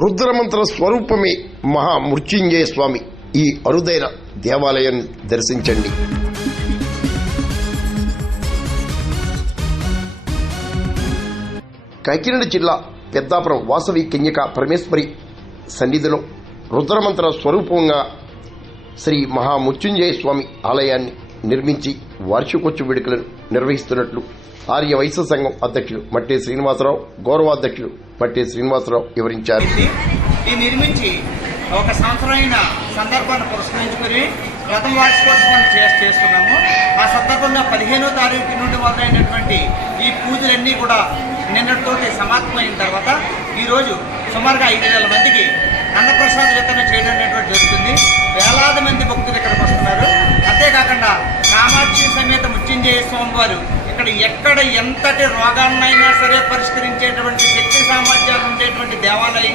రుద్రమంత్ర స్వరూపమే మహామృత్యుంజయ స్వామి. ఈ అరుదైన దేవాలయాన్ని దర్శించండి. కాకినాడ జిల్లా పెద్దాపురం వాసవి కన్యక పరమేశ్వరి సన్నిధిలో రుద్రమంత్ర స్వరూపంగా శ్రీ మహామృత్యుంజయ స్వామి ఆలయాన్ని నిర్మించి వార్షికోత్సవ వేడుకలను నిర్వహిస్తున్నట్లు ఆర్య వైశ్య సంఘం అధ్యక్షులు మట్టే శ్రీనివాసరావు, గౌరవాధ్యక్షులు మట్టే శ్రీనివాసరావు వివరించారు. ఈ నిర్మించి ఒక సంవత్సరమైన సందర్భాన్ని పురస్కరించుకుని ప్రథమ వార్షికోత్సవాన్ని చేస్తున్నాము. ఆ సందర్భంగా 15వ తారీఖు నుండి మొదలైనటువంటి ఈ పూజలన్నీ కూడా నిన్నటితోటి సమాప్తమైన తర్వాత ఈరోజు సుమారుగా 5,000 మందికి అన్నప్రసాద వితరణ చేయడం అనేటువంటి జరుగుతుంది. వేలాది మంది భక్తులు ఇక్కడికి వస్తున్నారు. అంతేకాకుండా కామాక్షి సమేత మృత్యుంజయ స్వామి వారు ఎక్కడ ఎంతటి రోగాన్నైనా సరే పరిష్కరించేటువంటి శక్తి సామర్థ్యాలు ఉండేటువంటి దేవాలయం